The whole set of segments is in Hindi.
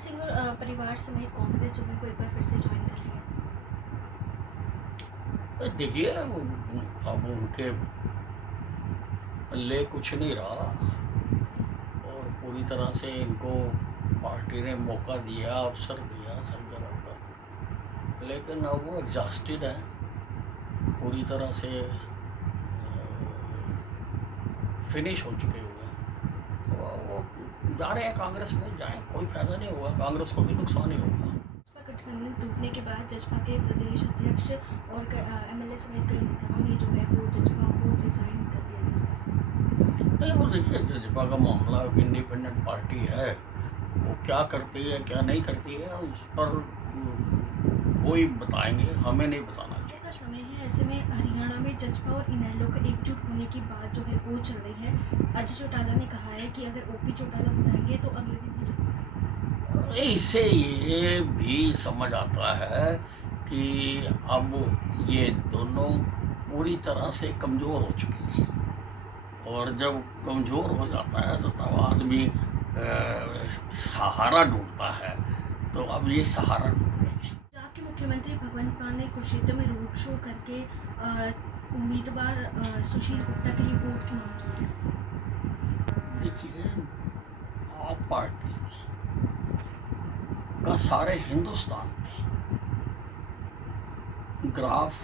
सिंह और परिवार समेत कांग्रेस जो है वो एक बार फिर से ज्वाइन कर लिया। देखिए, अब उनके पल्ले कुछ नहीं रहा और पूरी तरह से इनको पार्टी ने मौका दिया, अवसर दिया सब जगह पर, लेकिन अब वो एग्जॉस्टेड है, पूरी तरह से फिनिश हो चुके हुए हैं। तो वो जा रहे हैं कांग्रेस में, जाएं, कोई फायदा नहीं होगा, कांग्रेस को भी नुकसान ही होगा। जसपा गठबंधन टूटने के बाद जसपा के प्रदेश अध्यक्ष और एमएलए समेत कई नेताओं ने जो है वो जसपा को रिजाइन कर दिया जसपा से। नहीं, वो देखिए, जजपा का मामला इंडिपेंडेंट पार्टी है, वो क्या करती है क्या नहीं करती है उस पर वो ही बताएंगे, हमें नहीं बताना चाहिए। का समय है, ऐसे में हरियाणा में जसपा और इनेलो का एकजुट होने की बात जो है वो चल रही है। अजय चौटाला ने कहा है कि अगर ओपी चौटाला बुलाएंगे तो अगले दिन हो जाएगा। इससे ये भी समझ आता है कि अब ये दोनों पूरी तरह से कमज़ोर हो चुके हैं, और जब कमज़ोर हो जाता है तो तब आदमी सहारा ढूंढता है, तो अब ये सहारा ढूंढ रहे हैं। पंजाब के मुख्यमंत्री भगवंत मान ने कुरुक्षेत्र में रोड शो करके उम्मीदवार सुशील गुप्ता के लिए वोट की मांग की है। देखिए, आप पार्टी का सारे हिंदुस्तान में ग्राफ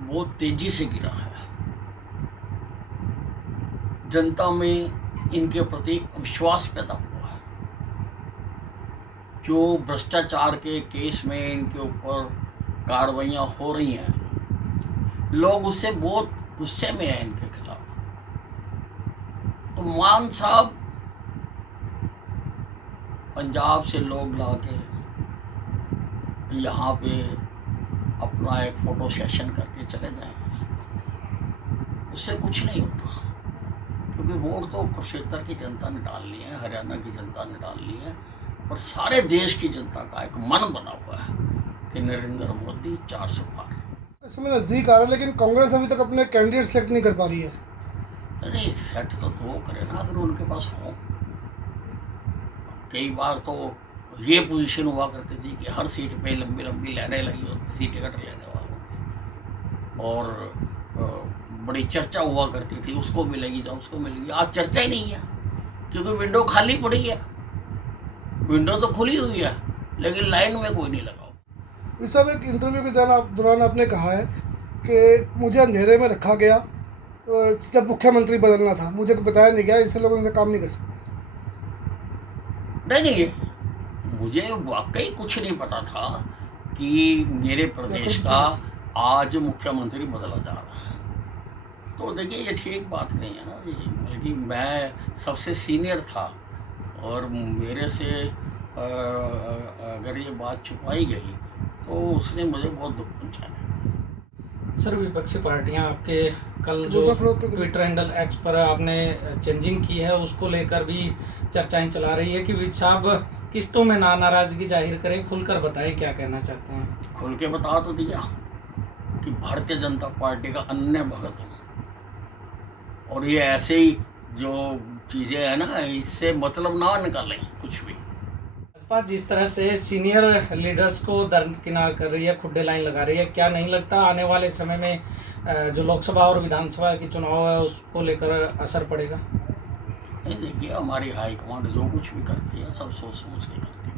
बहुत तेजी से गिरा है, जनता में इनके प्रति विश्वास पैदा हुआ है। जो भ्रष्टाचार के केस में इनके ऊपर कार्रवाइयाँ हो रही हैं, लोग उससे बहुत गुस्से में हैं इनके खिलाफ। तो मान साहब पंजाब से लोग लाके यहाँ पे अपना एक फ़ोटो सेशन करके चले जाएंगे, उससे कुछ नहीं होता, क्योंकि वोट तो कुरुक्षेत्र की जनता ने डाल ली है, हरियाणा की जनता ने डाल ली है, पर सारे देश की जनता का एक मन बना हुआ है कि नरेंद्र मोदी 400 पार। इसमें नज़दीक आ रहा है, लेकिन कांग्रेस अभी तक अपने कैंडिडेट सेलेक्ट नहीं कर पा रही है। नहीं, सेट तो वो करे ना अगर उनके पास हो। कई बार तो ये पोजीशन हुआ करती थी कि हर सीट पे लंबी लंबी लाइनें लगी होती थी टिकट लेने वालों की, और बड़ी चर्चा हुआ करती थी, उसको मिलेगी तो उसको मिलेगी। आज चर्चा ही नहीं है, क्योंकि विंडो खाली पड़ी है। विंडो तो खुली हुई है, लेकिन लाइन में कोई नहीं लगा। इस सब एक इंटरव्यू के दौरान आपने कहा है कि मुझे अंधेरे में रखा गया, जब मुख्यमंत्री बदलना था मुझे बताया नहीं गया, इससे लोगों से काम नहीं कर सकते। नहीं, मुझे वाकई कुछ नहीं पता था कि मेरे प्रदेश का आज मुख्यमंत्री बदला जा रहा है। तो देखिए, ये ठीक बात नहीं है ना जी, बल्कि मैं सबसे सीनियर था और मेरे से अगर ये बात छुपाई गई तो उसने मुझे बहुत दुख पहुंचाया। सर, विपक्षी पार्टियां आपके कल जो ट्विटर हैंडल एक्स पर आपने चेंजिंग की है, उसको लेकर भी चर्चाएं चला रही है कि विज साहब किस्तों में नाराजगी जाहिर करें, खुलकर बताएं क्या कहना चाहते हैं। खुल के बता तो दिया कि भारतीय जनता पार्टी का अन्य भगत हूँ, और ये ऐसे ही जो चीज़ें हैं ना, इससे मतलब ना निकालें कुछ भी। भाजपा जिस तरह से सीनियर लीडर्स को दरकिनार कर रही है, खुड्डे लाइन लगा रही है, क्या नहीं लगता आने वाले समय में जो लोकसभा और विधानसभा की चुनाव है उसको लेकर असर पड़ेगा? नहीं, देखिए, हमारी हाईकमांड जो कुछ भी करती है सब सोच समझ के करती है।